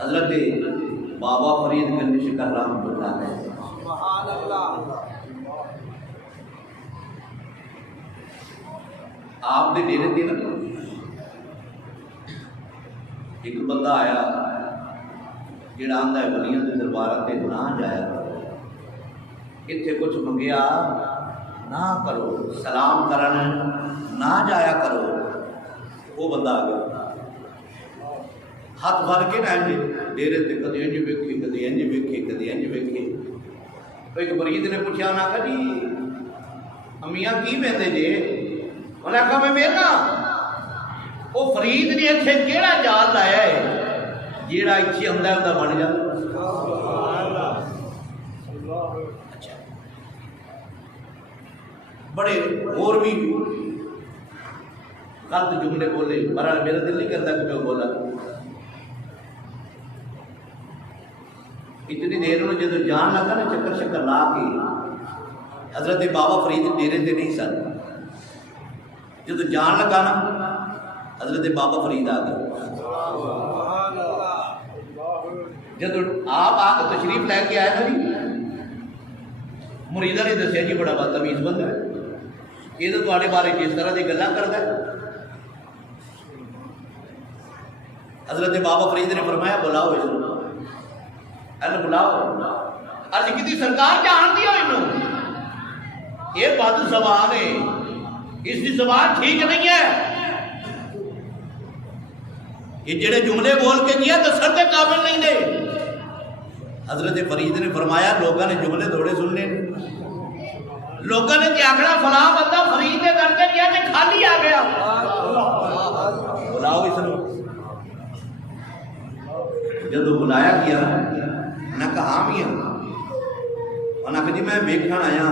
حضرت بابا فرید گنج شکر رحمۃ اللہ علیہ سبحان اللہ. آپ دے ڈیرے تے نا ایک بندہ آیا جڑا آندا ہے ولیاں دے درباراں تے نہ جایا کرو، اتنے کچھ منگیا نہ کرو، سلام کرن نہ جایا کرو. وہ بندہ آ گیا ہاتھ بھر کے نہ ڈیرے تے کدی انج ویکھی کدی انج ویکھی کدی انج ویکھی. ایک مرید نے پوچھا نہ کہ جی امیاں کی ویندے جے؟ انہیں کہا میں ویلا. وہ فرید نے اتنے کہڑا جال لایا ہے جیڑا اتنے آتا ہے بن جاتا. اچھا بڑے اور بھی غلط جملے بولے، بہرحال میرا دل نہیں کرتا کہ میں بولا. اتنی دیر میں جب جان لگا نا چکر شکر لا کے حضرت بابا فرید ڈیرے تے نہیں سن. جب جان لگا نا حضرت بابا فرید آ گئے. جب آپ آ کے تشریف لے کے آئے نا جی مریدہ نے دسیا جی بڑا بدتمیز بندہ ہے، یہ تو تھوڑے بارے کس طرح کی گلاں کرتا ہے. حضرت بابا فرید نے فرمایا بلاؤ اس کو. بلاؤ. عرض کی سرکار جانتی ہو انہوں یہ بد زبان ہے، اس کی زبان ٹھیک نہیں ہے، یہ جڑے جملے بول کے کیا دسن کے قابل نہیں دے. حضرت فرید نے فرمایا لوگوں نے جملے تھوڑے سننے، لوگوں نے کیا آخنا فلاں بندہ فرید نے کر کے کیا کہ خالی آ گیا. بلاؤ اس کو. جب بلایا گیا انہیں کہا بھی انہیں کہ جی میں ویکھن آیا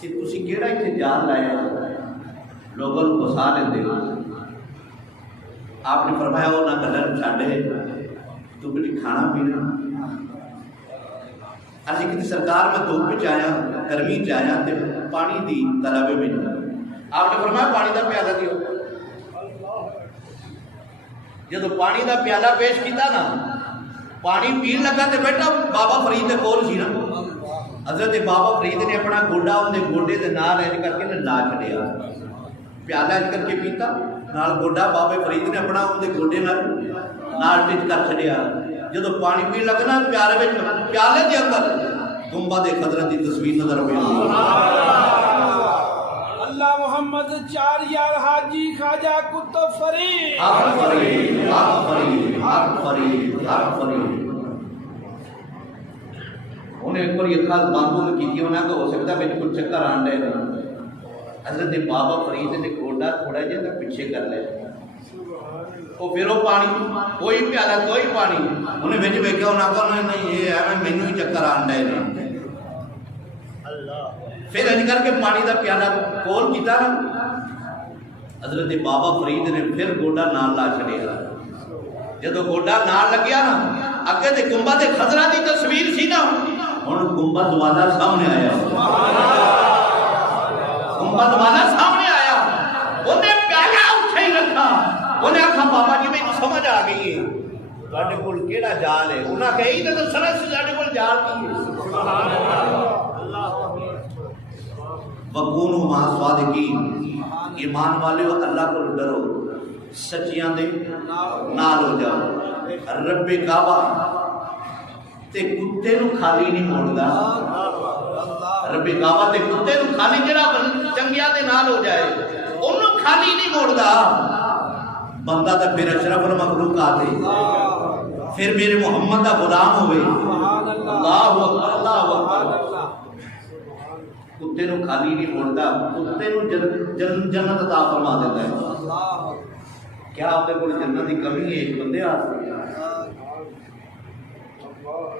کہ تسی کیڑا اتنے جال لایا لوگوں کو بسا لیندے ہو. آپ نے فرمایا وہ نہ گلن چھڈے تو کچھ کھانا پینا. عرض کی سرکار میں دھوپ چ آیا گرمی چ آیا تے پانی دی طلب میں. آپ نے فرمایا پانی دا پیالہ دیو. جب پانی دا پیالہ پیش کیتا نا پانی پین لگا تے بیٹا بابا فرید دے کول سی نا. حضرت بابا فرید نے اپنا گوڈا اندے گوڈے دے نال ایج کر کے لا چھڈیا، پیالہ ایج کر کے پیتا نال گوڈا بابا فرید نے اپنا اندے گوڈے نال ٹچ کر چھڈیا. جدو پانی پین لگنا پیالے دے اندر گنبد خضرا دی تصویر نظر پئی. اللہ محمد چار یار حاجی خواجہ کتب فرید. حق فرید حق فرید حق فرید حق فرید. انہیں ایک بار یہ خاص بند کی انہیں کہ ہو سکتا ہے کچھ چکر آن رہے ہیں. حضرت بابا فرید نے گوڈا تھوڑا جہا پیچھے کر لیا. وہ پھر وہ پانی کوئی پیالہ کوئی پانی انہیں بچ ویکیا انہیں کہا نہیں یہ ہے مینوں ہی چکر آن رہے ہیں. پھر انج کر کے پانی دا پیالہ کول کیتا نا حضرت بابا فرید نے پھر گوڈا نال لا چھڑیا. جدو گوڈا نال لگیا نا اگے تے گنبد خضرا دی تصویر سی نا ہن گنبد والا سامنے آیا. گنبد والا سامنے آیا. انہیں پیالہ اٹھے ہی رکھا. انہیں آخا بابا جی میں سمجھ آ گئی ہے تواڈے کول کیڑا جال ہے. انہاں کہا یہی تے دسنا سی ساڈے کول جال کی ہے. سبحان اللہ. وَقُونُوا مَعَ الصَّادِقِينَ. ایمان والے اللہ کو ڈرو سچیاں دے نال ہو جاؤ. رب کعبہ تے کتے نو خالی نہیں موڑدا. رب کعبہ تے کتے نو خالی جڑا چنگیاں دے نال ہو جائے اونوں خالی نہیں موڑدا. بندہ تے پھر اشرف المخلوقات ہے، پھر میرے محمد دا غلام ہوئے. اللہ اکبر اللہ اکبر. کتے نو خالی نہیں موڑدا، کتے نو جنت عطا فرما دیتا ہے. کیا آپ کو جنت کی کمی ہے ایک بندے واسطے؟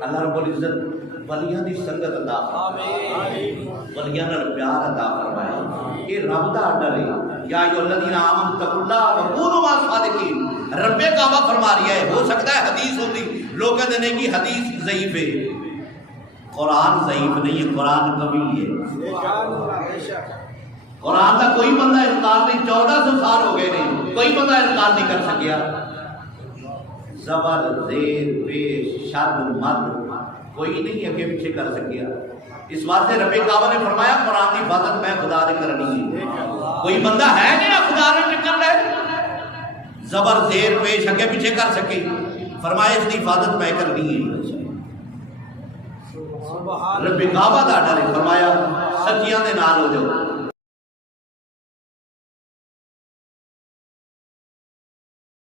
اللہ رب العزت ولیاں دی سنگت عطا فرمائے، ولیاں نال پیار عطا فرمائے. یہ رب دا آرڈر ہے. یا ایھا الذین آمنوا اتقوا اللہ وکونوا مع الصادقین. رب کعبہ فرما رہا ہے. ہو سکتا ہے حدیث ہوتی لوگ کہتے ہیں کہ حدیث ضعیف ہے. قرآن ضعیف نہیں ہے، قرآن کبھی ہے. قرآن کا کوئی بندہ انکار نہیں. 1400 سال ہو گئے نہیں کوئی بندہ انکار نہیں کر سکیا. زبر زیر پیش شد مد کوئی نہیں اگے پیچھے کر سکیا. اس واسطے رب کعبہ نے فرمایا قرآن کی حفاظت میں خدا نے کرنی ہے. کوئی بندہ ہے نہیں خدا نے ٹکر لے زبر زیر پیش اگے پیچھے کر سکے. فرمایا اس کی حفاظت میں کرنی ہے. رب کعبہ دا ڈر. فرمایا سچیاں دے نال ہو جاؤ.